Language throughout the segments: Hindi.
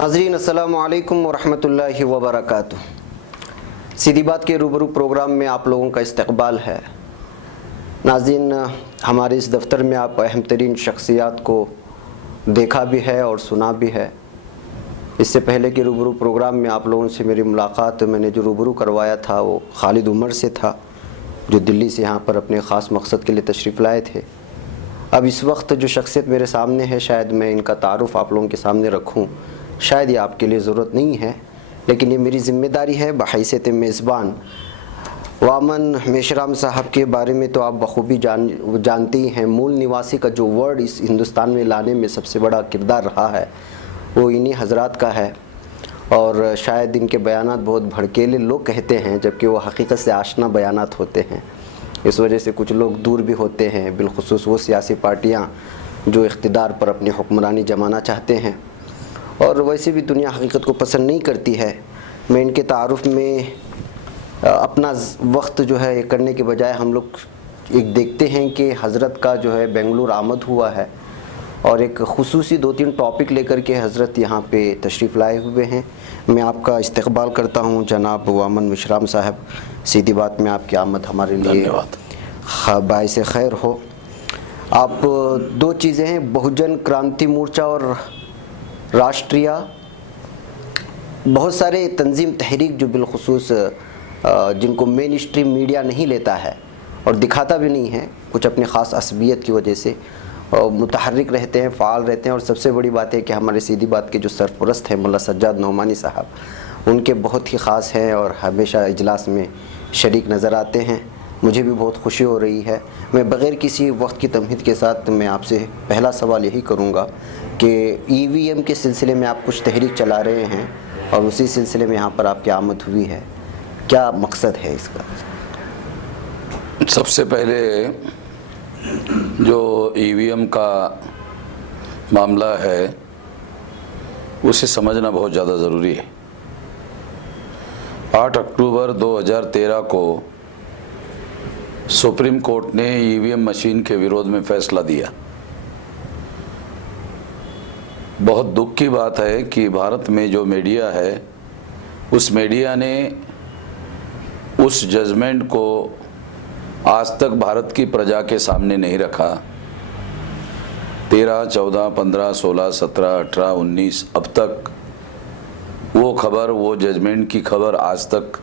नाज़रीन अस्सलामु अलैकुम वरहमतुल्लाहि वबरकातुह। सीधी बात के रूबरू प्रोग्राम में आप लोगों का इस्तकबाल है। नाज़रीन, हमारे इस दफ्तर में आप अहम तरीन शख्सियात को देखा भी है और सुना भी है। इससे पहले के रूबरू प्रोग्राम में आप लोगों से मेरी मुलाकात मैंने जो रूबरू करवाया था वो खालिद उमर से था, जो दिल्ली से यहाँ पर अपने ख़ास मकसद के लिए तशरीफ़ लाए थे। अब इस वक्त जो शख्सियत मेरे सामने है, शायद मैं इनका तारुफ़ आप लोगों के सामने रखूँ, शायद ये आपके लिए ज़रूरत नहीं है, लेकिन ये मेरी ज़िम्मेदारी है बहैसियत मेज़बान। वामन मेशराम साहब के बारे में तो आप बखूबी जानते ही हैं। मूल निवासी का जो वर्ड इस हिंदुस्तान में लाने में सबसे बड़ा किरदार रहा है वो इन्हीं हज़रात का है। और शायद इनके बयानात बहुत भड़केले लोग कहते हैं, जबकि वो हकीकत से आशना बयानात होते हैं। इस वजह से कुछ लोग दूर भी होते हैं, बिलखुसूस वो सियासी पार्टियाँ जो इख्तिदार पर अपनी हुक्मरानी जमाना चाहते हैं, और वैसे भी दुनिया हकीकत को पसंद नहीं करती है। मैं इनके तारुफ़ में अपना वक्त जो है करने के बजाय हम लोग एक देखते हैं कि हज़रत का जो है बेंगलुरु आमद हुआ है और एक खुसूसी 2-3 टॉपिक लेकर के हज़रत यहाँ पे तशरीफ़ लाए हुए हैं। मैं आपका इस्तकबाल करता हूँ जनाब वामन मेशराम साहब। सीधी बात में आपकी आमद हमारे लिए बाइस खैर हो। आप दो चीज़ें हैं, बहुजन क्रांति मोर्चा और राष्ट्रीय, बहुत सारे तंजीम तहरीक जो बिलखुसूस जिनको मेन स्ट्रीम मीडिया नहीं लेता है और दिखाता भी नहीं है, कुछ अपनी ख़ास असबियत की वजह से मुतहर्रिक रहते हैं, फ़ाल रहते हैं। और सबसे बड़ी बात है कि हमारे सीधी बात के जो सरपरस्त हैं मुल्ला सज्जाद नौमानी साहब, उनके बहुत ही ख़ास हैं और हमेशा इजलास में शरीक नज़र आते हैं। मुझे भी बहुत खुशी हो रही है। मैं बग़ैर किसी वक्त की तमहीद के साथ मैं आपसे पहला सवाल यही करूँगा कि EVM के सिलसिले में आप कुछ तहरीक चला रहे हैं और उसी सिलसिले में यहाँ पर आपकी आमद हुई है, क्या मकसद है इसका? सबसे पहले जो EVM का मामला है उसे समझना बहुत ज़्यादा ज़रूरी है। 8 अक्टूबर 2013 को सुप्रीम कोर्ट ने EVM मशीन के विरोध में फैसला दिया। बहुत दुख की बात है कि भारत में जो मीडिया है उस मीडिया ने उस जजमेंट को आज तक भारत की प्रजा के सामने नहीं रखा। 13, 14, 15, 16, 17, 18, 19 अब तक वो खबर, वो जजमेंट की खबर आज तक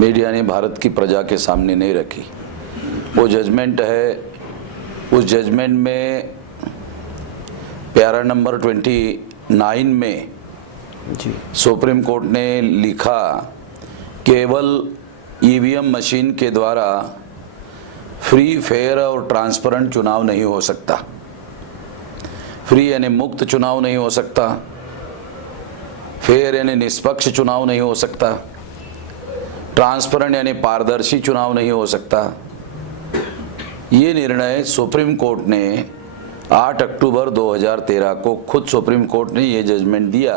मीडिया ने भारत की प्रजा के सामने नहीं रखी। वो जजमेंट है, उस जजमेंट में पैरा नंबर 29 में जी सुप्रीम कोर्ट ने लिखा केवल EVM मशीन के द्वारा फ्री, फेयर और ट्रांसपेरेंट चुनाव नहीं हो सकता। फ्री यानी मुक्त चुनाव नहीं हो सकता, फेयर यानी निष्पक्ष चुनाव नहीं हो सकता, ट्रांसपेरेंट यानी पारदर्शी चुनाव नहीं हो सकता। ये निर्णय सुप्रीम कोर्ट ने 8 अक्टूबर 2013 को खुद सुप्रीम कोर्ट ने ये जजमेंट दिया,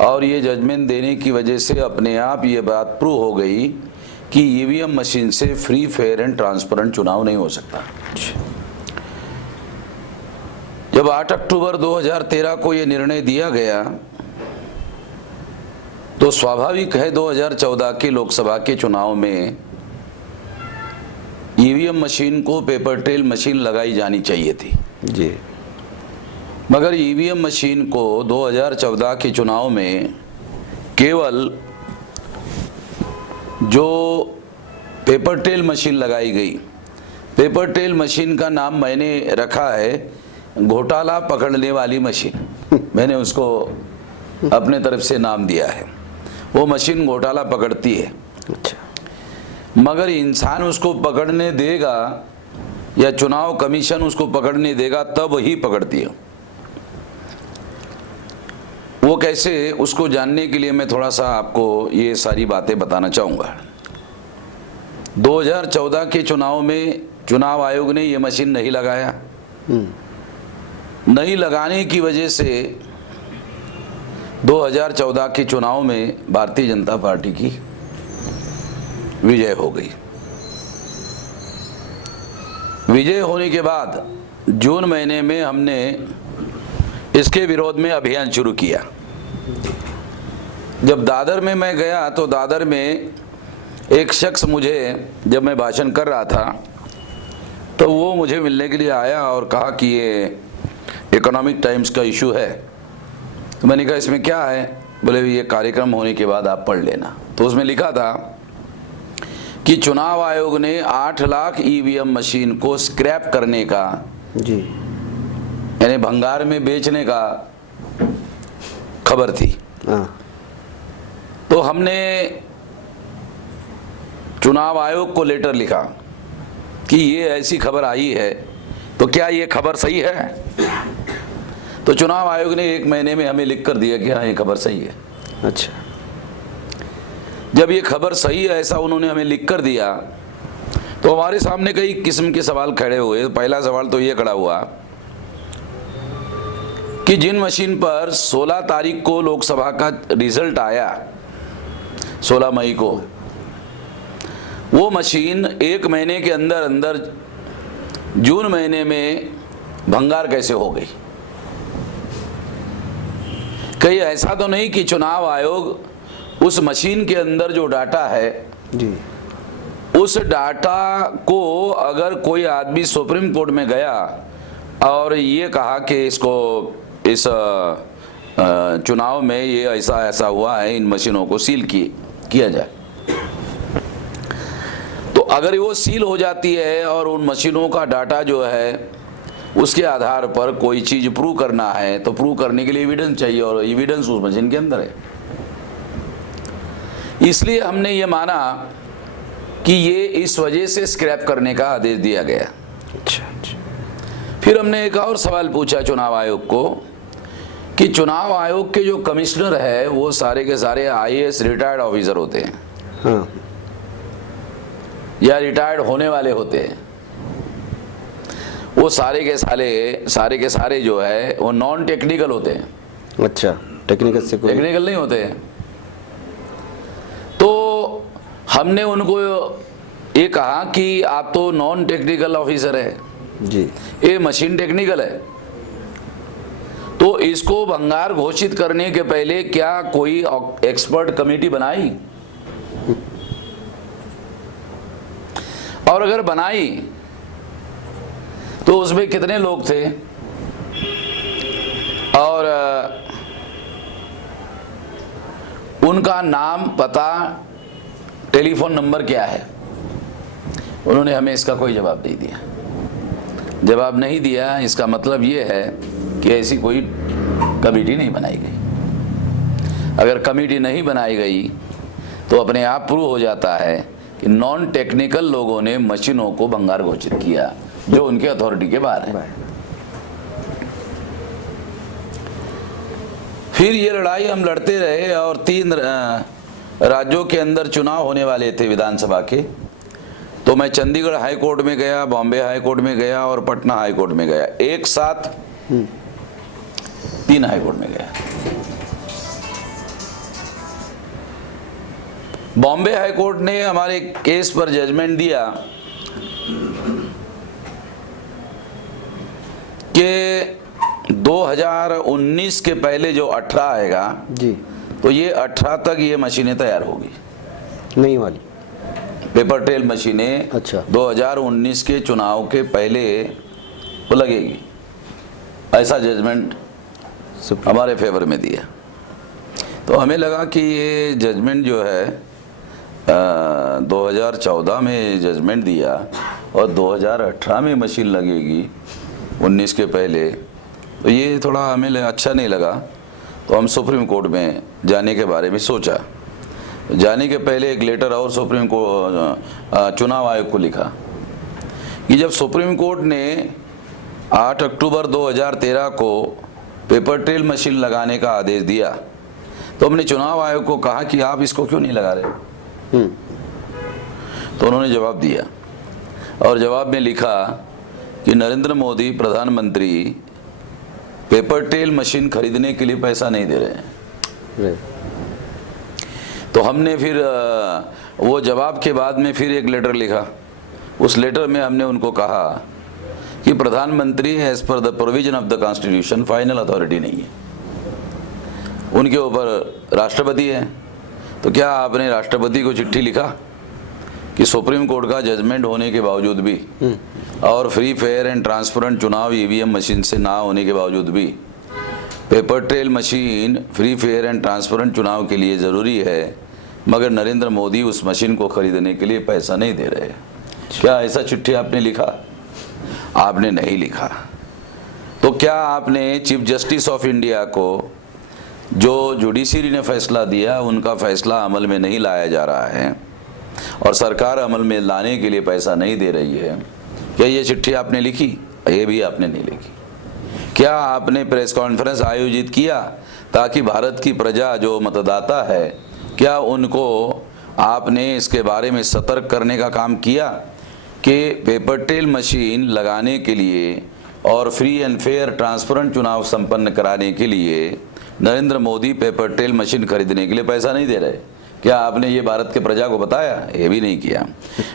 और ये जजमेंट देने की वजह से अपने आप ये बात प्रूव हो गई कि EVM मशीन से फ्री, फेयर एंड ट्रांसपेरेंट चुनाव नहीं हो सकता। जब 8 अक्टूबर 2013 को ये निर्णय दिया गया तो स्वाभाविक है 2014 के लोकसभा के चुनाव में EVM मशीन को पेपर ट्रेल मशीन लगाई जानी चाहिए थी जी, मगर EVM मशीन को 2014 के चुनाव में केवल जो पेपर ट्रेल मशीन लगाई गई, पेपर ट्रेल मशीन का नाम मैंने रखा है घोटाला पकड़ने वाली मशीन। मैंने उसको अपने तरफ से नाम दिया है। वो मशीन घोटाला पकड़ती है। अच्छा, मगर इंसान उसको पकड़ने देगा या चुनाव कमीशन उसको पकड़ने देगा तब ही पकड़ती है। वो कैसे, उसको जानने के लिए मैं थोड़ा सा आपको ये सारी बातें बताना चाहूँगा। 2014 के चुनाव में चुनाव आयोग ने ये मशीन नहीं लगाया। नहीं लगाने की वजह से 2014 के चुनाव में भारतीय जनता पार्टी की विजय हो गई। विजय होने के बाद जून महीने में हमने इसके विरोध में अभियान शुरू किया। जब दादर में मैं गया तो दादर में एक शख्स मुझे, जब मैं भाषण कर रहा था तो वो मुझे मिलने के लिए आया और कहा कि ये इकोनॉमिक टाइम्स का इशू है। तो मैंने कहा इसमें क्या है? बोले ये कार्यक्रम होने के बाद आप पढ़ लेना। तो उसमें लिखा था कि चुनाव आयोग ने 8 लाख ईवीएम मशीन को स्क्रैप करने का, जी, यानी भंगार में बेचने का खबर थी। हाँ, तो हमने चुनाव आयोग को लेटर लिखा कि ये ऐसी खबर आई है, तो क्या ये खबर सही है? तो चुनाव आयोग ने 1 महीने में हमें लिख कर दिया कि हाँ ये खबर सही है। अच्छा, जब ये खबर सही है ऐसा उन्होंने हमें लिख कर दिया तो हमारे सामने कई किस्म के सवाल खड़े हुए। पहला सवाल तो ये खड़ा हुआ कि जिन मशीन पर 16 तारीख को लोकसभा का रिजल्ट आया, 16 मई को, वो मशीन 1 महीने के अंदर अंदर जून महीने में भंगार कैसे हो गई? कहीं ऐसा तो नहीं कि चुनाव आयोग उस मशीन के अंदर जो डाटा है जी, उस डाटा को अगर कोई आदमी सुप्रीम कोर्ट में गया और ये कहा कि इसको इस चुनाव में ये ऐसा ऐसा हुआ है, इन मशीनों को सील किया जाए, तो अगर वो सील हो जाती है और उन मशीनों का डाटा जो है उसके आधार पर कोई चीज प्रूव करना है तो प्रूव करने के लिए एविडेंस चाहिए और एविडेंस उस मशीन के अंदर है। इसलिए हमने ये माना कि ये इस वजह से स्क्रैप करने का आदेश दिया गया। अच्छा, फिर हमने एक और सवाल पूछा चुनाव आयोग को कि चुनाव आयोग के जो कमिश्नर है वो सारे के सारे आईएएस रिटायर्ड ऑफिसर होते हैं, हाँ, या रिटायर्ड होने वाले होते हैं। वो सारे के सारे जो है वो नॉन टेक्निकल होते हैं। अच्छा, टेक्निकल से कोई, टेक्निकल नहीं होते हैं। तो हमने उनको ये कहा कि आप तो नॉन टेक्निकल ऑफिसर है जी, ये मशीन टेक्निकल है, तो इसको भंगार घोषित करने के पहले क्या कोई एक्सपर्ट कमेटी बनाई? और अगर बनाई तो उसमें कितने लोग थे और उनका नाम, पता, टेलीफोन नंबर क्या है? उन्होंने हमें इसका कोई जवाब नहीं दिया। जवाब नहीं दिया इसका मतलब ये है कि ऐसी कोई कमेटी नहीं बनाई गई। अगर कमेटी नहीं बनाई गई तो अपने आप प्रूव हो जाता है कि नॉन टेक्निकल लोगों ने मशीनों को भंगार घोषित किया जो उनके अथॉरिटी के बाहर है। फिर ये लड़ाई हम लड़ते रहे और 3 राज्यों के अंदर चुनाव होने वाले थे विधानसभा के। तो मैं चंडीगढ़ हाई कोर्ट में गया, बॉम्बे हाई कोर्ट में गया और पटना हाई कोर्ट में गया। एक साथ 3 हाई कोर्ट में गया। बॉम्बे हाई कोर्ट ने हमारे केस पर जजमेंट दिया कि 2019 के पहले जो 18 आएगा जी, तो ये 18 तक ये मशीनें तैयार होगी, नई वाली पेपर ट्रेल मशीनें। अच्छा। 2019 के चुनाव के पहले वो लगेगी, ऐसा जजमेंट हमारे फेवर में दिया। तो हमें लगा कि ये जजमेंट जो है 2014 में जजमेंट दिया और 2018 में मशीन लगेगी 19 के पहले, तो ये थोड़ा हमें अच्छा नहीं लगा। तो हम सुप्रीम कोर्ट में जाने के बारे में सोचा। जाने के पहले एक लेटर और सुप्रीम कोर्ट चुनाव आयोग को लिखा कि जब सुप्रीम कोर्ट ने 8 अक्टूबर 2013 को पेपर ट्रेल मशीन लगाने का आदेश दिया तो हमने चुनाव आयोग को कहा कि आप इसको क्यों नहीं लगा रहे? तो उन्होंने जवाब दिया और जवाब में लिखा कि नरेंद्र मोदी प्रधानमंत्री पेपर ट्रेल मशीन खरीदने के लिए पैसा नहीं दे रहे हैं। तो हमने फिर वो जवाब के बाद में फिर एक लेटर लिखा। उस लेटर में हमने उनको कहा कि प्रधानमंत्री as per the provision of the constitution final authority नहीं है, उनके ऊपर राष्ट्रपति है, तो क्या आपने राष्ट्रपति को चिट्ठी लिखा कि सुप्रीम कोर्ट का जजमेंट होने के बावजूद भी और फ्री फेयर एंड ट्रांसपेरेंट चुनाव ईवीएम मशीन से ना होने के बावजूद भी paper trail machine free fair and transparent चुनाव के लिए ज़रूरी है, मगर नरेंद्र मोदी उस मशीन को खरीदने के लिए पैसा नहीं दे रहे? क्या ऐसा चिट्ठी आपने लिखा? आपने नहीं लिखा। तो क्या आपने चीफ जस्टिस ऑफ इंडिया को जो जुडिशरी ने फैसला दिया उनका फैसला अमल में नहीं लाया जा रहा है और सरकार अमल में लाने के लिए पैसा नहीं दे रही है, क्या ये चिट्ठी आपने लिखी? ये भी आपने नहीं लिखी। क्या आपने प्रेस कॉन्फ्रेंस आयोजित किया ताकि भारत की प्रजा जो मतदाता है, क्या उनको आपने इसके बारे में सतर्क करने का काम किया कि पेपर ट्रेल मशीन लगाने के लिए और फ्री एंड फेयर ट्रांसपेरेंट चुनाव संपन्न कराने के लिए Narendra Modi paper trail machine खरीदने के लिए पैसा नहीं दे रहे? क्या आपने ये भारत के प्रजा को बताया? ये भी नहीं किया।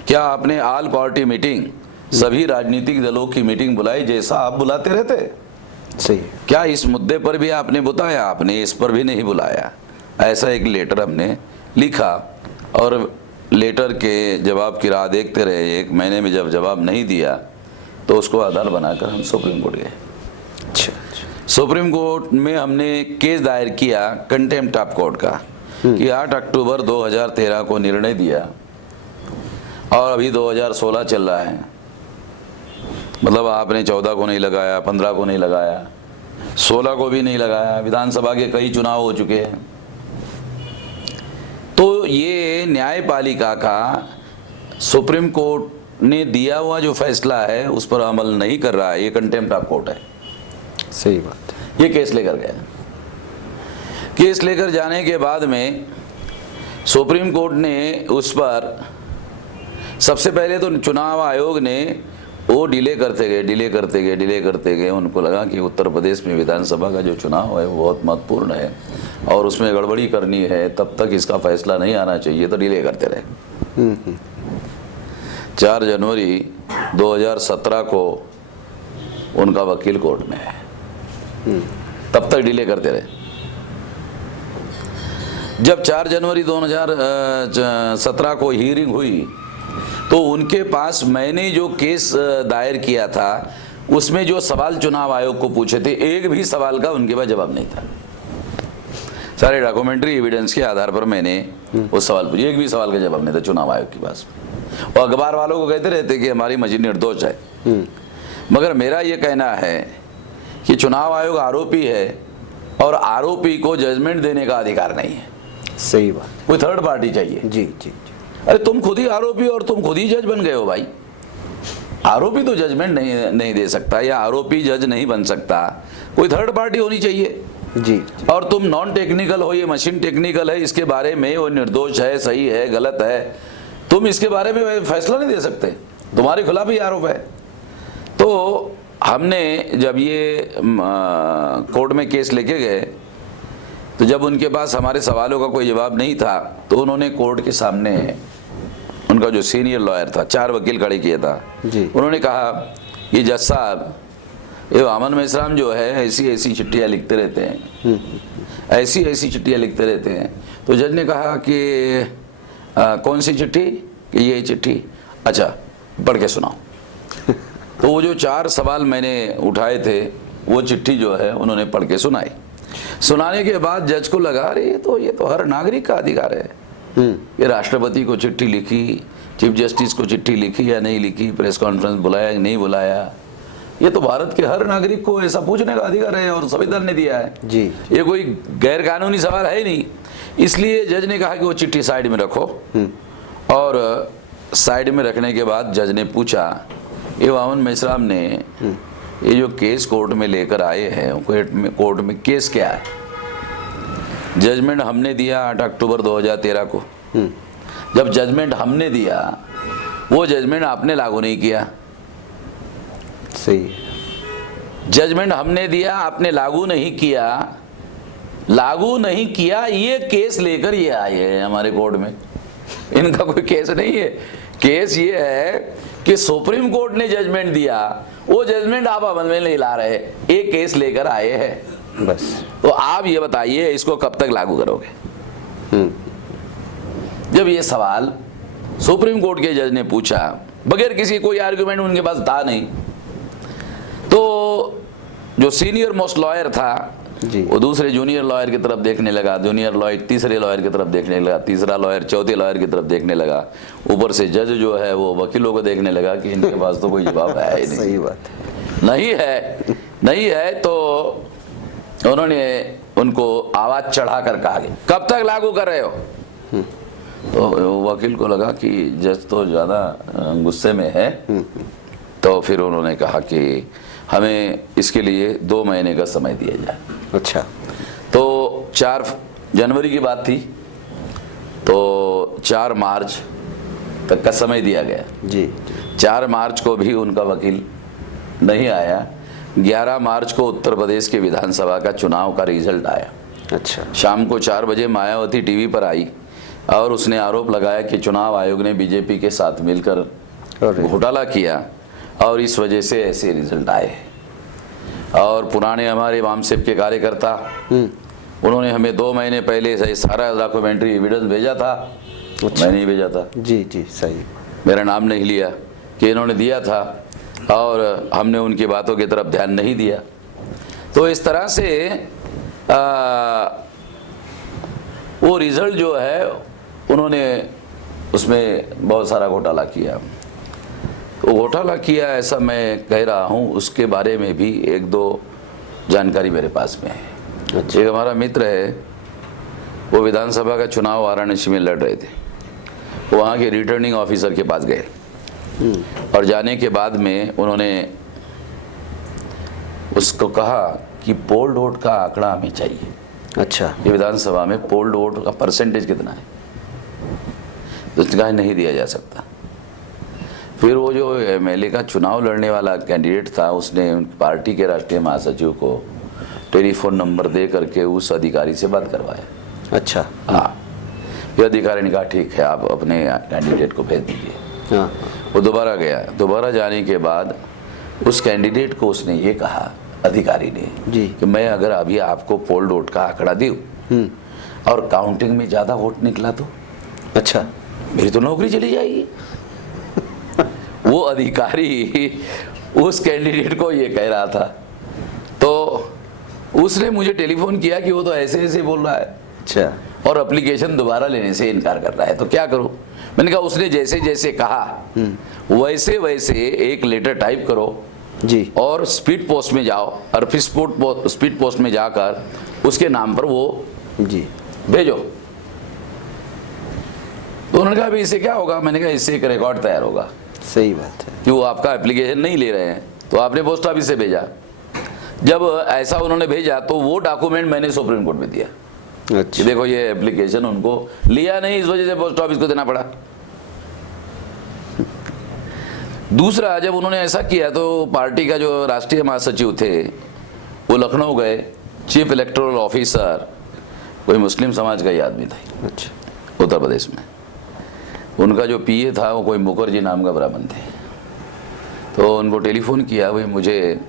क्या आपने ऑल पार्टी मीटिंग, सभी राजनीतिक दलों की मीटिंग बुलाई जैसा आप बुलाते रहते? सही। क्या इस मुद्दे पर भी आपने बताया? आपने इस पर भी नहीं बुलाया। ऐसा एक लेटर हमने लिखा और लेटर के जवाब की राह देखते रहे। 1 महीने में जब जवाब नहीं दिया तो उसको आधार बनाकर हम सुप्रीम कोर्ट गए। अच्छा। सुप्रीम कोर्ट में हमने केस दायर किया कंटेम्प्ट ऑफ कोर्ट का कि 8 अक्टूबर 2013 को निर्णय दिया और अभी 2016 चल रहा है, मतलब आपने 14 को नहीं लगाया, 15 को नहीं लगाया, 16 को भी नहीं लगाया, विधानसभा के कई चुनाव हो चुके हैं। तो ये न्यायपालिका का सुप्रीम कोर्ट ने दिया हुआ जो फैसला है उस पर अमल नहीं कर रहा है, ये कंटेम्प्ट ऑफ कोर्ट है। सही बात है। ये केस लेकर गया। केस लेकर जाने के बाद में सुप्रीम कोर्ट ने उस पर सबसे पहले तो चुनाव आयोग ने वो डिले करते गए। उनको लगा कि उत्तर प्रदेश में विधानसभा का जो चुनाव है वो बहुत महत्वपूर्ण है और उसमें गड़बड़ी करनी है, तब तक इसका फैसला नहीं आना चाहिए, तो डिले करते रहे। 4 जनवरी 2017 को उनका वकील कोर्ट में है, तब तक डिले करते रहे। जब 4 जनवरी 2017 को हियरिंग हुई तो उनके पास मैंने जो केस दायर किया था उसमें जो सवाल चुनाव आयोग को पूछे थे, एक भी सवाल का उनके पास जवाब नहीं था। सारे डॉक्यूमेंट्री एविडेंस के आधार पर मैंने वो सवाल पूछे, एक भी सवाल का जवाब नहीं था चुनाव आयोग के पास। और अखबार वालों को कहते रहते कि हमारी मशीन निर्दोष है, मगर मेरा ये कहना है कि चुनाव आयोग आरोपी है और आरोपी को जजमेंट देने का अधिकार नहीं है। सही बात। कोई थर्ड पार्टी चाहिए। जी जी। अरे तुम खुद ही आरोपी और तुम खुद ही जज बन गए हो भाई। आरोपी तो जजमेंट नहीं दे सकता या आरोपी जज नहीं बन सकता, कोई थर्ड पार्टी होनी चाहिए। जी। और तुम नॉन टेक्निकल हो, ये मशीन टेक्निकल है, इसके बारे में वो निर्दोष है, सही है, गलत है, तुम इसके बारे में फैसला नहीं दे सकते, तुम्हारे खिलाफ ही आरोप है। तो हमने जब ये कोर्ट में केस लेके गए तो जब उनके पास हमारे सवालों का कोई जवाब नहीं था तो उन्होंने कोर्ट के सामने उनका जो सीनियर लॉयर था, 4 वकील खड़े किया था, उन्होंने कहा ये जज साहब, ये अमन मेश्राम जो है ऐसी ऐसी चिट्ठियाँ लिखते रहते हैं, ऐसी ऐसी चिट्ठियाँ लिखते रहते हैं। तो जज ने कहा कि कौन सी चिट्ठी? कि ये चिट्ठी। अच्छा, पढ़ के सुनाओ। तो वो जो 4 सवाल मैंने उठाए थे वो चिट्ठी जो है उन्होंने पढ़ के सुनाई। सुनाने के बाद जज को लगा अरे ये तो हर नागरिक का अधिकार है। ये राष्ट्रपति को चिट्ठी लिखी, चीफ जस्टिस को चिट्ठी लिखी या नहीं लिखी, प्रेस कॉन्फ्रेंस बुलाया या नहीं बुलाया, ये तो भारत के हर नागरिक को ऐसा पूछने का अधिकार है और संविधान ने दिया है जी। ये कोई गैर कानूनी सवाल है नहीं। इसलिए जज ने कहा कि वो चिट्ठी साइड में रखो। और साइड में रखने के बाद जज ने पूछा, ये अमन मेश्राम ने ये जो केस कोर्ट में लेकर आए हैं, कोर्ट में केस क्या है? जजमेंट हमने दिया 8 अक्टूबर 2013 को। जब जजमेंट हमने दिया वो जजमेंट आपने लागू नहीं किया। सही है। जजमेंट हमने दिया, आपने लागू नहीं किया, ये केस लेकर ये आए हैं हमारे कोर्ट में। इनका कोई केस नहीं है। केस ये है कि सुप्रीम कोर्ट ने जजमेंट दिया, वो जजमेंट आप अमल में नहीं ला रहे, एक केस लेकर आए हैं। बस। तो आप ये बताइए इसको कब तक लागू करोगे? जब ये सवाल सुप्रीम कोर्ट के जज ने पूछा बगैर किसी कोई आर्गुमेंट उनके पास था नहीं, तो जो सीनियर मोस्ट लॉयर था जी। वो दूसरे जूनियर लॉयर की तरफ देखने लगा, जूनियर लॉयर तीसरे लॉयर की तरफ देखने लगा, तीसरा लॉयर चौथे लॉयर की तरफ देखने लगा, ऊपर से जज जो है वो वकीलों को देखने लगा कि इनके पास तो कोई जवाब है ही नहीं। सही बात नहीं है। तो उन्होंने उनको आवाज चढ़ाकर कहा कि कब तक लागू कर रहे हो? तो वकील को लगा कि जज तो ज़्यादा गुस्से में है, तो फिर उन्होंने कहा कि हमें इसके लिए 2 महीने का समय दिया जाए। अच्छा। तो 4 जनवरी की बात थी, तो 4 मार्च तक का समय दिया गया जी। 4 मार्च को भी उनका वकील नहीं आया। 11 मार्च को उत्तर प्रदेश के विधानसभा का चुनाव का रिजल्ट आया। अच्छा। शाम को 4 बजे मायावती टीवी पर आई और उसने आरोप लगाया कि चुनाव आयोग ने बीजेपी के साथ मिलकर घोटाला किया और इस वजह से ऐसे रिजल्ट आए। और पुराने हमारे वामसेप के कार्यकर्ता उन्होंने हमें 2 महीने पहले से सारा डॉक्यूमेंट्री एविडेंस भेजा था। अच्छा। मैं नहीं भेजा था। जी जी सही। मेरा नाम नहीं लिया कि इन्होंने दिया था और हमने उनकी बातों की तरफ ध्यान नहीं दिया। तो इस तरह से वो रिजल्ट जो है उन्होंने उसमें बहुत सारा घोटाला किया। तो घोटाला किया ऐसा मैं कह रहा हूँ, उसके बारे में भी 1-2 जानकारी मेरे पास में है। अच्छा। एक हमारा मित्र है, वो विधानसभा का चुनाव वाराणसी में लड़ रहे थे। वहाँ के रिटर्निंग ऑफिसर के पास गए और जाने के बाद में उन्होंने उसको कहा कि पोल्ड वोट का आंकड़ा हमें चाहिए। अच्छा। ये विधानसभा में पोल्ड वोट का परसेंटेज कितना है? तो उसने कहा नहीं दिया जा सकता। फिर वो जो एमएलए का चुनाव लड़ने वाला कैंडिडेट था, उसने पार्टी के राष्ट्रीय महासचिव को टेलीफोन नंबर दे करके उस अधिकारी से बात करवाया। अच्छा। हाँ, ये अधिकारी ने कहा ठीक है आप अपने कैंडिडेट को भेज दीजिए। हाँ। वो दोबारा गया। दोबारा जाने के बाद उस कैंडिडेट को उसने ये कहा, अधिकारी ने जी, कि मैं अगर अभी आपको पोल्ड वोट का आंकड़ा दूं और काउंटिंग में ज़्यादा वोट निकला तो अच्छा मेरी तो नौकरी चली जाएगी। वो अधिकारी उस कैंडिडेट को ये कह रहा था। तो उसने मुझे टेलीफोन किया कि वो तो ऐसे ऐसे बोल रहा है। अच्छा। और एप्लीकेशन दोबारा लेने से इनकार कर रहा है, तो क्या करूं? मैंने कहा उसने जैसे जैसे कहा वैसे वैसे एक लेटर टाइप करो जी, और स्पीड पोस्ट में जाओ और फिर स्पीड पोस्ट में जाकर उसके नाम पर वो जी भेजो। तो उन्होंने कहा अभी इससे क्या होगा? मैंने कहा इससे एक रिकॉर्ड तैयार होगा सही बात है कि वो आपका एप्लीकेशन नहीं ले रहे हैं, तो आपने पोस्ट ऑफिस से भेजा। जब ऐसा उन्होंने भेजा तो वो डॉक्यूमेंट मैंने सुप्रीम कोर्ट में दिया कि अच्छा देखो ये एप्लीकेशन उनको लिया नहीं, इस वजह से पोस्ट ऑफिस को देना पड़ा। दूसरा, जब उन्होंने ऐसा किया तो पार्टी का जो राष्ट्रीय महासचिव थे वो लखनऊ गए। चीफ इलेक्टोरल ऑफिसर कोई मुस्लिम समाज का ही आदमी था अच्छा उत्तर प्रदेश में। उनका जो पीए था वो कोई मुखर्जी नाम का ब्राह्मण थे। तो उनको टेलीफोन किया, भाई मुझे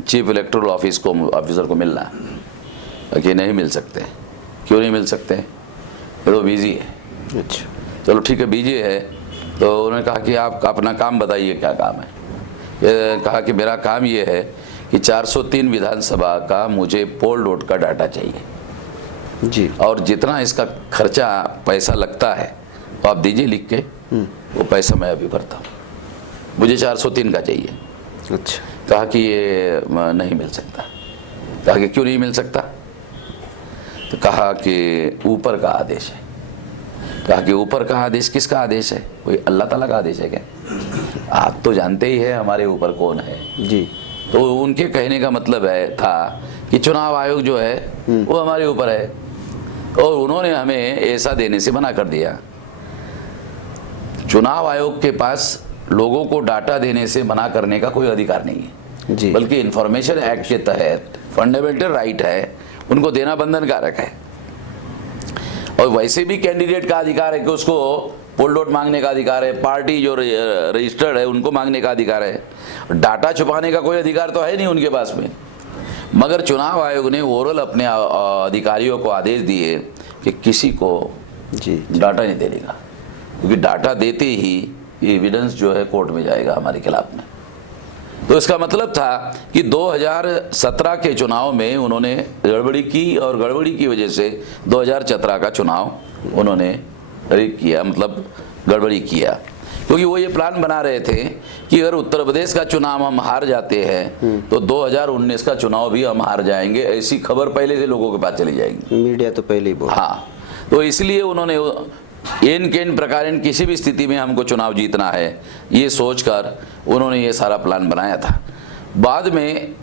चीफ इलेक्टोरल ऑफिसर को मिलना है। कि नहीं मिल सकते। क्यों नहीं मिल सकते? ये तो बिजी है। अच्छा चलो ठीक है, बिजी है। तो उन्होंने कहा कि आप अपना काम बताइए, क्या काम है? ये कहा कि मेरा काम ये है कि 403 विधानसभा का मुझे पोल वोट का डाटा चाहिए जी, और जितना इसका खर्चा पैसा लगता है तो आप दीजिए लिख के, वो पैसा मैं अभी भरता हूँ। मुझे 403 का चाहिए। अच्छा कहा कि ये नहीं मिल सकता। कहा कि क्यों नहीं मिल सकता? तो कहा कि ऊपर का आदेश है। कहा कि ऊपर का आदेश किसका आदेश है? कोई अल्लाह ताला का आदेश है क्या? आप तो जानते ही है हमारे ऊपर कौन है। जी, तो उनके कहने का मतलब है था कि चुनाव आयोग जो है वो हमारे ऊपर है और उन्होंने हमें ऐसा देने से मना कर दिया। चुनाव आयोग के पास लोगों को डाटा देने से मना करने का कोई अधिकार नहीं है जी, बल्कि इंफॉर्मेशन एक्ट के तहत फंडामेंटल राइट है, उनको देना बंधन कारक है। और वैसे भी कैंडिडेट का अधिकार है कि उसको पोल वोट मांगने का अधिकार है, पार्टी जो रजिस्टर्ड है उनको मांगने का अधिकार है। डाटा छुपाने का कोई अधिकार तो है नहीं उनके पास में। मगर चुनाव आयोग ने ओरल अपने अधिकारियों को आदेश दिए कि किसी को जी डाटा नहीं देगा, क्योंकि डाटा देते ही एविडेंस जो है कोर्ट में जाएगा हमारे खिलाफ में। तो इसका मतलब था कि 2017 के चुनाव में उन्होंने गड़बड़ी की और गड़बड़ी की वजह से 2017 का चुनाव उन्होंने रिग किया, मतलब गड़बड़ी किया, क्योंकि वो ये प्लान बना रहे थे कि अगर उत्तर प्रदेश का चुनाव हम हार जाते हैं तो 2019 का चुनाव भी हम हार जाएंगे, ऐसी खबर पहले से लोगों के पास चली जाएगी। मीडिया तो पहले ही बोला। हाँ, तो इसलिए उन्होंने इन के इन प्रकार किसी भी स्थिति में हमको चुनाव जीतना है, ये सोचकर उन्होंने ये सारा प्लान बनाया था। बाद में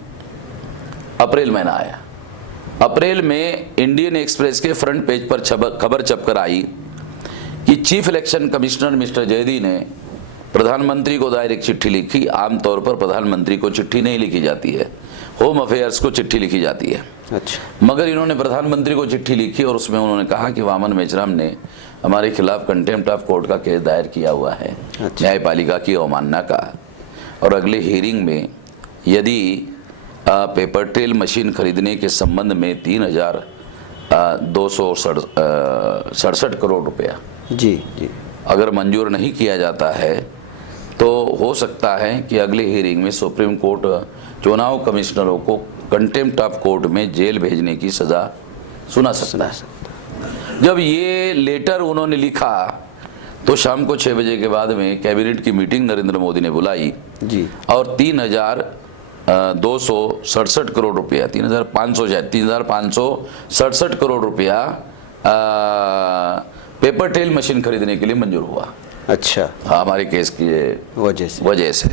अप्रैल महीना आया। अप्रैल में इंडियन एक्सप्रेस के फ्रंट पेज पर खबर छपकर आई कि chief election commissioner mister Zaidi ने प्रधानमंत्री को डायरेक्ट चिट्ठी लिखी। आमतौर पर प्रधानमंत्री को चिट्ठी नहीं लिखी जाती है, होम अफेयर्स को चिट्ठी लिखी जाती है। अच्छा। मगर इन्होंने प्रधानमंत्री को चिट्ठी लिखी और उसमें उन्होंने कहा कि वामन मेश्राम ने हमारे खिलाफ कंटेम्प्ट ऑफ कोर्ट का केस दायर किया हुआ है, अच्छा। न्यायपालिका की अवमानना का, और अगले हियरिंग में यदि पेपर ट्रेल मशीन खरीदने के संबंध में 3,267 करोड़ रुपया जी जी अगर मंजूर नहीं किया जाता है तो हो सकता है कि अगले हियरिंग में सुप्रीम कोर्ट चुनाव कमिश्नरों को कंटेम्प्ट ऑफ कोर्ट में जेल भेजने की सजा सुना सकता है। जब ये लेटर उन्होंने लिखा तो शाम को 6 बजे के बाद में कैबिनेट की मीटिंग नरेंद्र मोदी ने बुलाई जी, और 3,267 करोड़ रुपया, 3,567 करोड़ रुपया पेपर ट्रेल मशीन खरीदने के लिए मंजूर हुआ। अच्छा। हाँ, हमारे केस की वजह से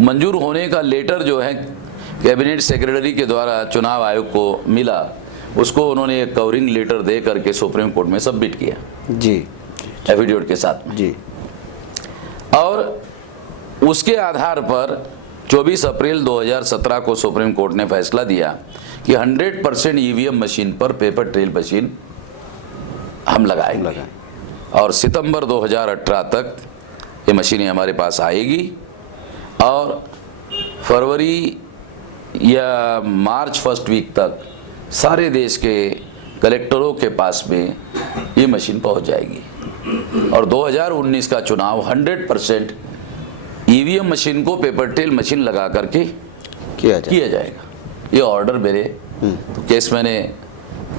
मंजूर होने का लेटर जो है कैबिनेट सेक्रेटरी के द्वारा चुनाव आयोग को मिला, उसको उन्होंने एक कवरिंग लेटर दे करके सुप्रीम कोर्ट में सबमिट किया जी, एफिडेविट के साथ में जी। और उसके आधार पर 24 अप्रैल 2017 को सुप्रीम कोर्ट ने फैसला दिया कि 100% ईवीएम मशीन पर पेपर ट्रेल मशीन हम लगाएंगे और सितंबर 2018 तक ये मशीनें हमारे पास आएगी और फरवरी या मार्च फर्स्ट वीक तक सारे देश के कलेक्टरों के पास में ये मशीन पहुंच जाएगी और 2019 का चुनाव 100% ईवीएम मशीन को पेपर ट्रेल मशीन लगा करके किया जाएगा। ये ऑर्डर मेरे तो केस मैंने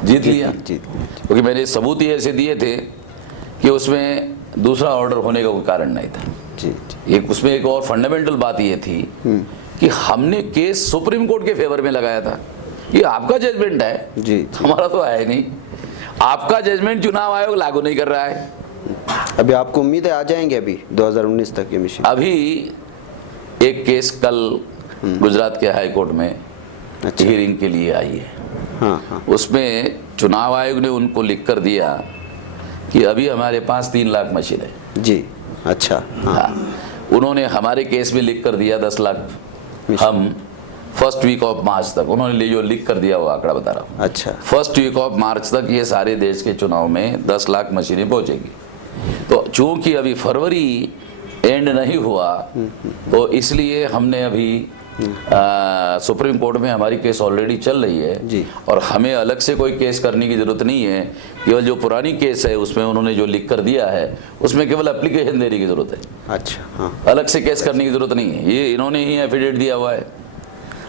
जीत लिया, क्योंकि मैंने सबूत ही ऐसे दिए थे कि उसमें दूसरा ऑर्डर होने का कोई कारण नहीं था। एक उसमें एक और फंडामेंटल बात ये थी कि हमने केस सुप्रीम कोर्ट के फेवर में लगाया था। ये आपका जजमेंट है जी, हमारा तो है नहीं। आपका जजमेंट चुनाव आयोग लागू नहीं कर रहा है। अभी आपको उम्मीद है आ जाएंगे अभी 2019 तक ये मशीन? अभी एक केस कल गुजरात के हाई कोर्ट में हियरिंग के लिए आई है। हाँ। उसमें चुनाव आयोग ने उनको लिख कर दिया कि अभी हमारे पास 3 लाख मशीन है जी। अच्छा। हाँ। उन्होंने हमारे केस में लिख कर दिया 10 लाख। हम फर्स्ट वीक ऑफ मार्च तक, उन्होंने जो लिख कर दिया वो आंकड़ा बता रहा हूँ। अच्छा। फर्स्ट वीक ऑफ मार्च तक ये सारे देश के चुनाव में 10 लाख मशीनें पहुंचेगी। तो चूंकि अभी फरवरी एंड नहीं हुआ तो इसलिए हमने अभी सुप्रीम कोर्ट में हमारी केस ऑलरेडी चल रही है जी। और हमें अलग से कोई केस करने की जरूरत नहीं है। केवल जो पुरानी केस है उसमें उन्होंने जो लिख कर दिया है उसमें केवल एप्लीकेशन देने की जरूरत है। अच्छा। हाँ। अलग से केस करने की जरूरत नहीं है। ये इन्होंने ही एफिडेविट दिया हुआ है,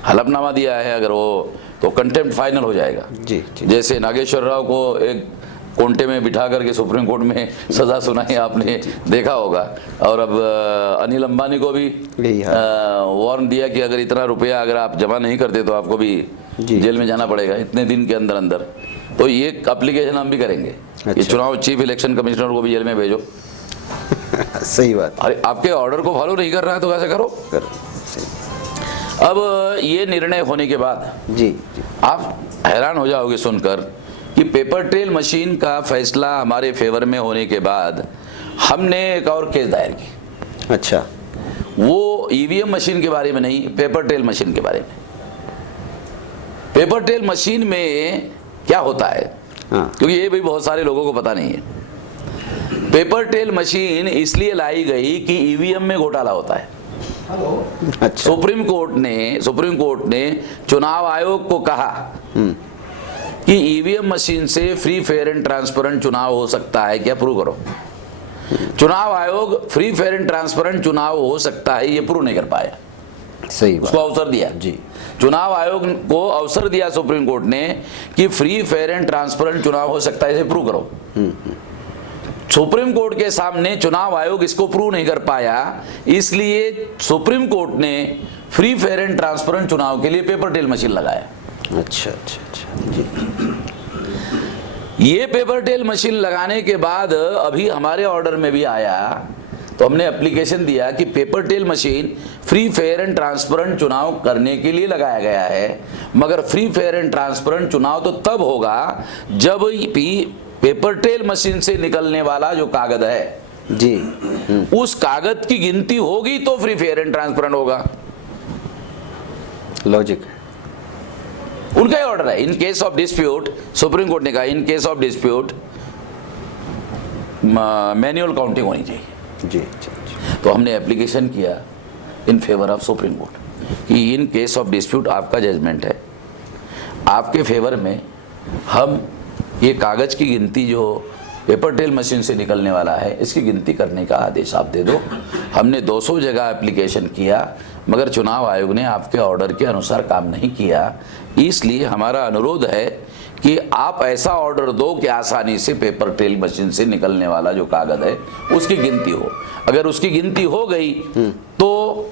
हलफनामा दिया है, अगर वो तो कंटेम्प्ट फाइनल हो जाएगा जी। जैसे नागेश्वर राव को एक कोंटे में बिठा करके सुप्रीम कोर्ट में सजा सुनाई आपने देखा होगा, और अब अनिल अंबानी को भी वार्न दिया कि अगर इतना रुपया अगर आप जमा नहीं करते तो आपको भी जेल में जाना पड़ेगा इतने दिन के अंदर अंदर। तो ये एप्लीकेशन हम भी करेंगे। अच्छा। ये चुनाव चीफ इलेक्शन कमिश्नर को भी जेल में भेजो। सही बात। अरे आपके ऑर्डर को फॉलो नहीं कर रहा है तो कैसे करो। अब ये निर्णय होने के बाद जी आप हैरान हो जाओगे सुनकर कि पेपर ट्रेल मशीन का फैसला हमारे फेवर में होने के बाद हमने एक और केस दायर की। अच्छा। वो ईवीएम मशीन के बारे में नहीं, पेपर ट्रेल मशीन के बारे में। पेपर ट्रेल मशीन में क्या होता है, क्योंकि ये भी बहुत सारे लोगों को पता नहीं है। पेपर ट्रेल मशीन इसलिए लाई गई कि ईवीएम में घोटाला होता है। अच्छा। सुप्रीम कोर्ट ने चुनाव आयोग को कहा कि ईवीएम मशीन से फ्री फेयर एंड ट्रांसपेरेंट चुनाव हो सकता है क्या, प्रूव करो। चुनाव आयोग फ्री फेयर एंड ट्रांसपेरेंट चुनाव हो सकता है ये प्रूव नहीं कर पाया। सही बात। उसको अवसर दिया जी, चुनाव आयोग को अवसर दिया सुप्रीम कोर्ट ने कि फ्री फेयर एंड ट्रांसपेरेंट चुनाव हो सकता है, इसे प्रूव करो। सुप्रीम कोर्ट के सामने चुनाव आयोग इसको प्रूव नहीं कर पाया, इसलिए सुप्रीम कोर्ट ने फ्री फेयर एंड ट्रांसपेरेंट चुनाव के लिए पेपर टेल मशीन लगाया। अच्छा अच्छा अच्छा जी। ये पेपर टेल मशीन लगाने के बाद अभी हमारे ऑर्डर में भी आया, तो हमने एप्लीकेशन दिया कि paper trail machine free fair and transparent चुनाव करने के लिए लगाया गया है, मगर फ्री फेयर एंड ट्रांसपेरेंट चुनाव तो तब होगा जब पेपर टेल मशीन से निकलने वाला जो कागज है जी, उस कागज की गिनती होगी तो फ्री फेयर एंड ट्रांसपेरेंट होगा। लॉजिक है। उनका ही ऑर्डर है। In case of dispute, supreme court ने कहा in case of dispute manual counting होनी चाहिए। जी, जी। तो हमने एप्लीकेशन किया in favour of supreme court कि इन केस ऑफ डिस्प्यूट आपका जजमेंट है, आपके फेवर में हम ये कागज की गिनती जो पेपर टेल मशीन से निकलने वाला है इसकी गिनती करने का आदेश आप दे दो। हमने 200 जगह एप्लीकेशन किया, मगर चुनाव आयोग ने आपके ऑर्डर के अनुसार काम नहीं किया। इसलिए हमारा अनुरोध है कि आप ऐसा ऑर्डर दो कि आसानी से पेपर टेल मशीन से निकलने वाला जो कागज है उसकी गिनती हो। अगर उसकी गिनती हो गई तो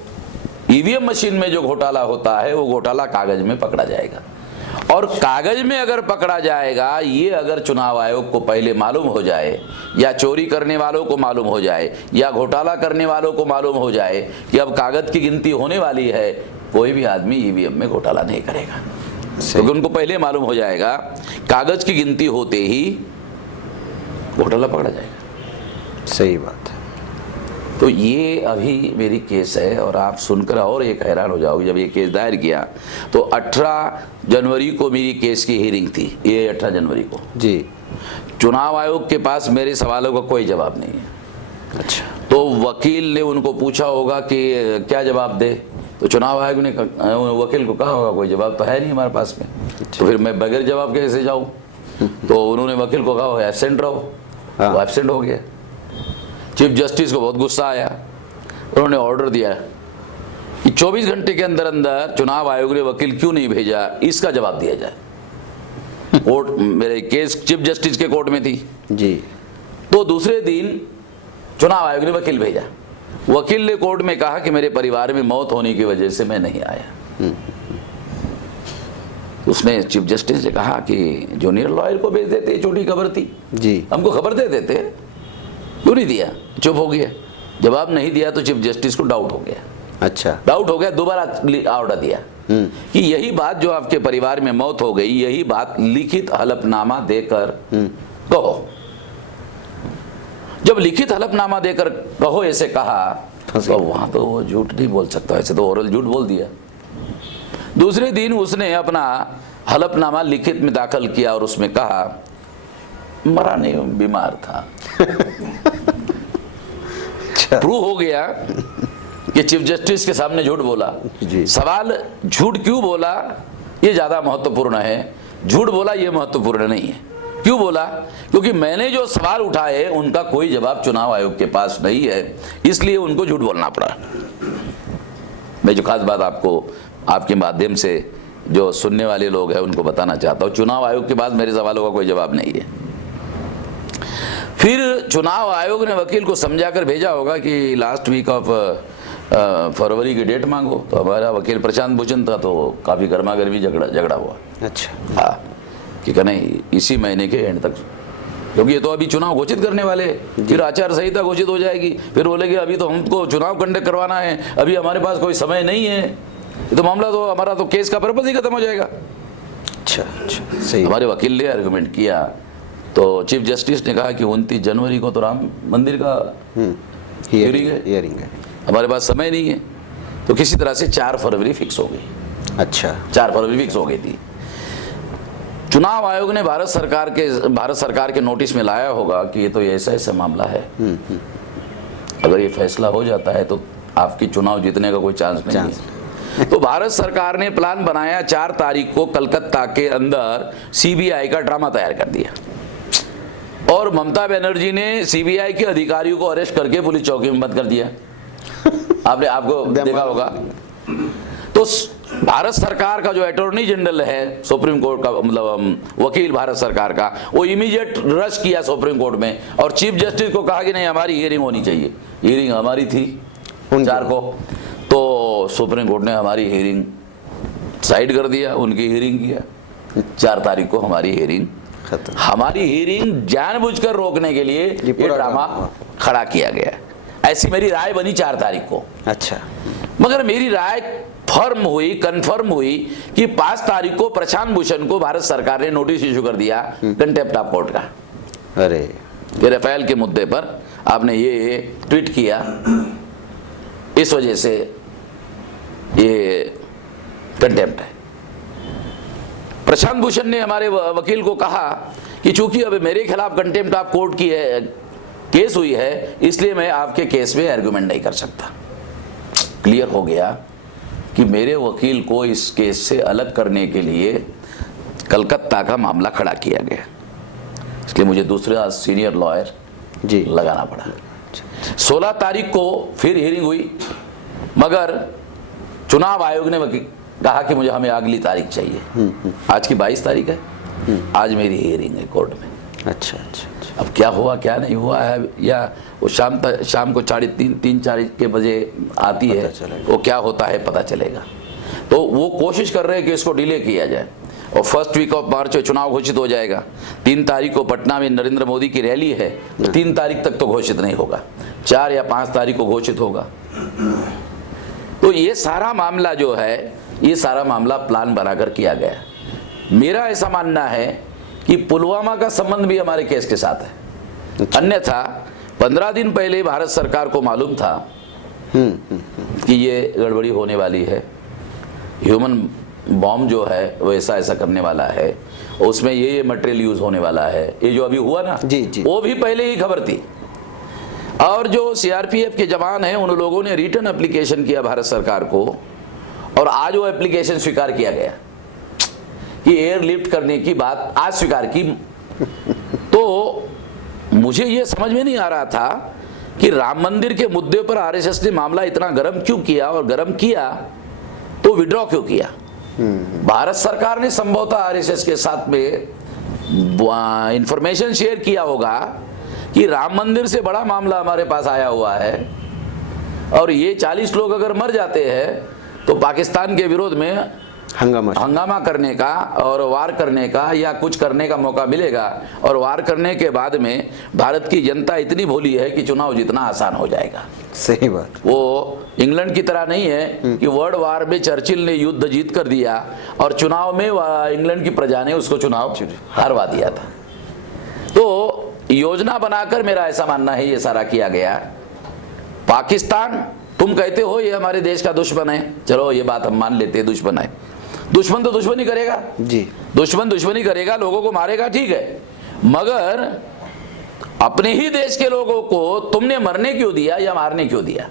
ईवीएम मशीन में जो घोटाला होता है वो घोटाला कागज में पकड़ा जाएगा, और कागज में अगर पकड़ा जाएगा, ये अगर चुनाव आयोग को पहले मालूम हो जाए या चोरी करने वालों को मालूम हो जाए या घोटाला करने वालों को मालूम हो जाए कि अब कागज की गिनती होने वाली है, कोई भी आदमी ईवीएम में घोटाला नहीं करेगा, क्योंकि उनको पहले मालूम हो जाएगा कागज की गिनती होते ही घोटाला पकड़ा जाएगा। सही बात है। तो ये अभी मेरी केस है, और आप सुनकर और एक हैरान हो जाओगे, जब ये केस दायर किया तो 18 जनवरी को मेरी केस की हियरिंग थी, ये 18 जनवरी को जी। चुनाव आयोग के पास मेरे सवालों का कोई जवाब नहीं है। अच्छा। तो वकील ने उनको पूछा होगा कि क्या जवाब दे, तो चुनाव आयोग ने वकील को कहा होगा कोई जवाब तो है नहीं हमारे पास में, तो फिर मैं बगैर जवाब कैसे जाऊँ। तो उन्होंने वकील को कहा एब्सेंट रहो, वो एब्सेंट हो गया। चीफ जस्टिस को बहुत गुस्सा आया, उन्होंने ऑर्डर दिया कि 24 घंटे के अंदर अंदर चुनाव आयोग ने वकील क्यों नहीं भेजा, इसका जवाब दिया जाए। कोर्ट, मेरे केस चीफ जस्टिस के कोर्ट में थी जी। तो दूसरे दिन चुनाव आयोग ने वकील भेजा। वकील ने कोर्ट में कहा कि मेरे परिवार में मौत होने की वजह से मैं नहीं आया। उसने चीफ जस्टिस ने कहा कि जूनियर लॉयर को भेज देते, छोटी खबर थी जी, हमको खबर दे देते, क्यों नहीं दिया, चुप हो गया। जवाब नहीं दिया तो चीफ जस्टिस को डाउट हो गया। अच्छा। डाउट हो गया, दोबारा ऑर्डर दिया कि यही बात जो आपके परिवार में मौत हो गई, यही बात लिखित हलफनामा देकर कहो। जब लिखित हलफनामा देकर कहो ऐसे कहा, तो वहां तो वो झूठ नहीं बोल सकता, ऐसे तो ओरल झूठ बोल दिया। दूसरे दिन उसने अपना हलफनामा लिखित में दाखिल किया और उसमें कहा मरा नहीं, बीमार था। प्रूव हो गया कि चीफ जस्टिस के सामने झूठ बोला। सवाल झूठ क्यों बोला ये ज्यादा महत्वपूर्ण है, झूठ बोला ये महत्वपूर्ण नहीं है। क्यों बोला? क्योंकि मैंने जो सवाल उठाए उनका कोई जवाब चुनाव आयोग के पास नहीं है, इसलिए उनको झूठ बोलना पड़ा। मैं जो खास बात आपको आपके माध्यम से जो सुनने वाले लोग हैं उनको बताना चाहता हूं, चुनाव आयोग के पास मेरे सवालों का कोई जवाब नहीं है। फिर चुनाव आयोग ने वकील को समझाकर भेजा होगा कि लास्ट वीक ऑफ फरवरी की डेट मांगो, तो हमारा वकील प्रशांत भूषण था, तो काफ़ी गर्मा गर्मी झगड़ा हुआ। अच्छा। हाँ, कि नहीं इसी महीने के एंड तक, क्योंकि ये तो अभी चुनाव घोषित करने वाले, फिर आचार संहिता घोषित हो जाएगी, फिर बोलेंगे अभी तो हमको चुनाव कंडक्ट करवाना है, अभी हमारे पास कोई समय नहीं है, ये तो मामला तो हमारा तो केस का पर्पस ही खत्म हो जाएगा। अच्छा अच्छा, सही। हमारे वकील ने आर्गुमेंट किया, तो चीफ जस्टिस ने कहा कि 29 जनवरी को तो राम मंदिर का हियरिंग है, हमारे पास समय नहीं है, तो किसी तरह से 4 फरवरी फिक्स हो गई। अच्छा, 4 फरवरी फिक्स हो गई थी। चुनाव आयोग ने भारत सरकार के नोटिस में लाया होगा कि ये तो ऐसा मामला है, अगर ये फैसला हो जाता है तो आपकी चुनाव जीतने का कोई चांस नहीं है। तो भारत सरकार ने प्लान बनाया, 4 तारीख को कलकत्ता के अंदर सीबीआई का ड्रामा तैयार कर दिया और ममता बनर्जी ने सीबीआई के अधिकारियों को अरेस्ट करके पुलिस चौकी में बंद कर दिया। आपको देखा होगा। तो भारत सरकार का जो अटॉर्नी जनरल है सुप्रीम कोर्ट का, मतलब वकील भारत सरकार का, वो इमीडिएट रश किया सुप्रीम कोर्ट में और चीफ जस्टिस को कहा कि नहीं, हमारी हियरिंग होनी चाहिए। हियरिंग हमारी थी 4 को, तो सुप्रीम कोर्ट ने हमारी हियरिंग साइड कर दिया, उनकी हियरिंग किया। 4 तारीख को हमारी हियरिंग खत्म। हमारी हियरिंग जानबूझकर रोकने के लिए ये ड्रामा खड़ा किया गया। ऐसी मेरी राय बनी 4 तारीख को। अच्छा, मगर मेरी राय फर्म हुई, कंफर्म हुई कि 5 तारीख को प्रशांत भूषण को भारत सरकार ने नोटिस इशू कर दिया कंटेम्प्ट ऑफ कोर्ट का। अरे कि राफेल के मुद्दे पर आपने ये ट्वीट किया, इस वजह से ये कंटेम्प्ट है। प्रशांत भूषण ने हमारे वकील को कहा कि चूंकि अब मेरे खिलाफ कंटेम्प्ट ऑफ कोर्ट की केस हुई है, इसलिए मैं आपके केस में आर्गुमेंट नहीं कर सकता। क्लियर हो गया कि मेरे वकील को इस केस से अलग करने के लिए कलकत्ता का मामला खड़ा किया गया, इसलिए मुझे दूसरा सीनियर लॉयर जी लगाना पड़ा। 16 तारीख को फिर हियरिंग हुई, मगर चुनाव आयोग ने कहा कि मुझे हमें अगली तारीख चाहिए। आज की 22 तारीख है, आज मेरी हियरिंग है कोर्ट में। अच्छा अच्छा अच्छा। अब क्या हुआ क्या नहीं हुआ है, या वो शाम को 3-4 के बजे आती है, वो क्या होता है पता चलेगा। तो वो कोशिश कर रहे हैं कि इसको डिले किया जाए और फर्स्ट वीक ऑफ मार्च में चुनाव घोषित हो जाएगा। 3 तारीख को पटना में नरेंद्र मोदी की रैली है, 3 तारीख तक तो घोषित नहीं होगा, 4 या 5 तारीख को घोषित होगा। तो ये सारा मामला जो है, ये सारा मामला प्लान बनाकर किया गया। मेरा ऐसा मानना है कि पुलवामा का संबंध भी हमारे केस के साथ है। अन्यथा 15 दिन पहले भारत सरकार को मालूम था कि ये गड़बड़ी होने वाली है, ह्यूमन बॉम्ब जो है वो ऐसा करने वाला है, उसमें ये मटेरियल यूज होने वाला है। ये जो अभी हुआ ना जी जी, वो भी पहले ही खबर थी। और जो सीआरपीएफ के जवान हैं, उन लोगों ने रिटर्न एप्लीकेशन किया भारत सरकार को, और आज वो एप्लीकेशन स्वीकार किया गया कि एयरलिफ्ट करने की बात आज स्वीकार की। तो मुझे ये समझ में नहीं आ रहा था कि राम मंदिर के मुद्दे पर आरएसएस ने मामला इतना गर्म क्यों किया, और गर्म किया तो विड्रॉ क्यों किया। भारत सरकार ने संभवतः आरएसएस के साथ में इंफॉर्मेशन शेयर किया होगा कि राम मंदिर से बड़ा मामला हमारे पास आया हुआ है, और ये 40 लोग अगर मर जाते हैं तो पाकिस्तान के विरोध में हंगामा करने का और वार करने का या कुछ करने का मौका मिलेगा, और वार करने के बाद में भारत की जनता इतनी भोली है कि चुनाव जीतना आसान हो जाएगा। सही बात। वो इंग्लैंड की तरह नहीं है कि वर्ल्ड वार में चर्चिल ने युद्ध जीत कर दिया और चुनाव में इंग्लैंड की प्रजा ने उसको चुनाव हारवा दिया था। तो योजना बनाकर मेरा ऐसा मानना है ये सारा किया गया। पाकिस्तान, तुम कहते हो ये हमारे देश का दुश्मन है, चलो ये बात हम मान लेते हैं, दुश्मन है। दुश्मन तो दुश्मनी करेगा जी, दुश्मन दुश्मनी करेगा, लोगों को मारेगा, ठीक है, मगर अपने ही देश के लोगों को तुमने मरने क्यों दिया या मारने क्यों दिया?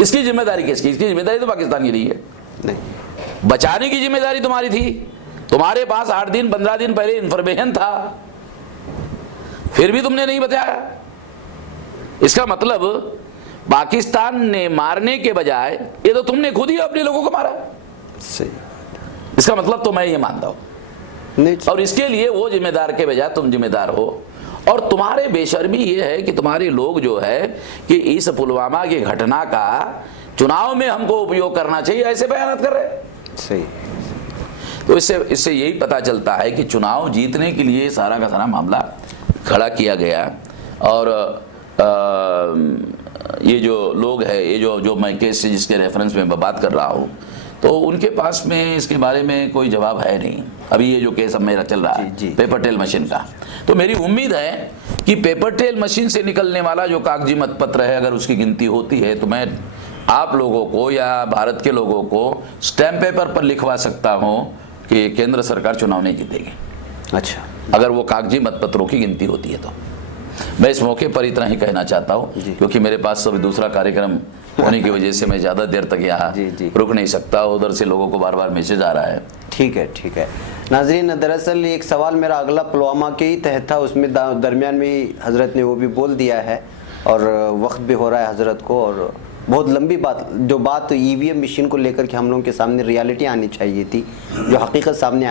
इसकी जिम्मेदारी किसकी? इसकी जिम्मेदारी तो पाकिस्तान की नहीं है। नहीं, बचाने की जिम्मेदारी तुम्हारी थी। तुम्हारे पास 8 दिन 15 दिन पहले इंफॉर्मेशन था, फिर भी तुमने नहीं बचाया। इसका मतलब पाकिस्तान ने मारने के बजाय ये तो तुमने खुद ही अपने लोगों को मारा। सही। इसका मतलब तो मैं ये मानता हूं। नहीं, और इसके लिए वो जिम्मेदार के बजाय तुम जिम्मेदार हो। और तुम्हारे बेशर्मी ये है कि तुम्हारे लोग जो है कि इस पुलवामा की घटना का चुनाव में हमको उपयोग करना चाहिए, ऐसे बयान कर रहे। सही। तो इससे यही पता चलता है कि चुनाव जीतने के लिए सारा का सारा मामला खड़ा किया गया। और ये जो लोग हैं, ये जो मैं केस से जिसके रेफरेंस में बात कर रहा हूँ, तो उनके पास में इसके बारे में कोई जवाब है नहीं। अभी ये जो केस अब मेरा चल रहा है पेपर टेल मशीन का, तो मेरी उम्मीद है कि पेपर टेल मशीन से निकलने वाला जो कागजी मतपत्र है, अगर उसकी गिनती होती है तो मैं आप लोगों को या भारत के लोगों को स्टैम्प पेपर पर लिखवा सकता हूँ कि केंद्र सरकार चुनाव नहीं जीतेगी। अच्छा, अगर वो कागजी मतपत्रों की गिनती होती है तो। मैं इस मौके पर इतना ही कहना चाहता हूँ, क्योंकि मेरे पास अभी दूसरा कार्यक्रम होने की वजह से मैं ज़्यादा देर तक यहाँ जी, जी। रुक नहीं सकता। उधर से लोगों को बार बार मैसेज आ रहा है। ठीक है, ठीक है। नाजरीन, दरअसल एक सवाल मेरा अगला पुलवामा के ही तहत था, उसमें दरमियान में ही हज़रत ने वो भी बोल दिया है और वक्त भी हो रहा है हज़रत को, और बहुत लंबी बात, जो बात ईवीएम मशीन को लेकर के हम लोगों के सामने रियलिटी आनी चाहिए थी, जो हकीकत सामने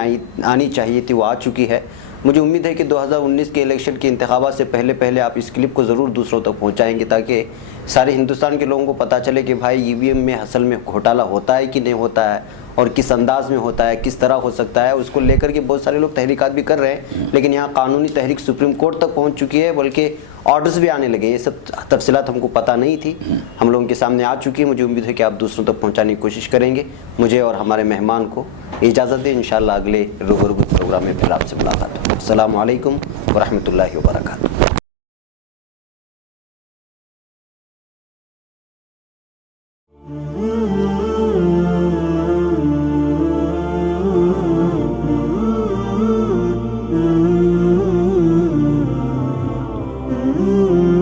आनी चाहिए थी, वो आ चुकी है। मुझे उम्मीद है कि 2019 के इलेक्शन के इंतखाबात से पहले पहले आप इस क्लिप को ज़रूर दूसरों तक पहुंचाएंगे, ताकि सारे हिंदुस्तान के लोगों को पता चले कि भाई ईवीएम में असल में घोटाला होता है कि नहीं होता है, और किस अंदाज में होता है, किस तरह हो सकता है। उसको लेकर के बहुत सारे लोग तहरीकात भी कर रहे हैं, लेकिन यहाँ कानूनी तहरीक सुप्रीम कोर्ट तक पहुँच चुकी है, बल्कि ऑर्डर्स भी आने लगे। ये सब तफसीलात हमको पता नहीं थी, हम लोगों के सामने आ चुकी है। मुझे उम्मीद है कि आप दूसरों तक पहुँचाने की कोशिश करेंगे। मुझे और हमारे मेहमान को इजाज़त दें, इंशाअल्लाह अगले रूबरू प्रोग्राम में फिर आपसे मुलाकात होगी। अस्सलामु अलैकुम व रहमतुल्लाहि व बरकातहू। Mm-hmm.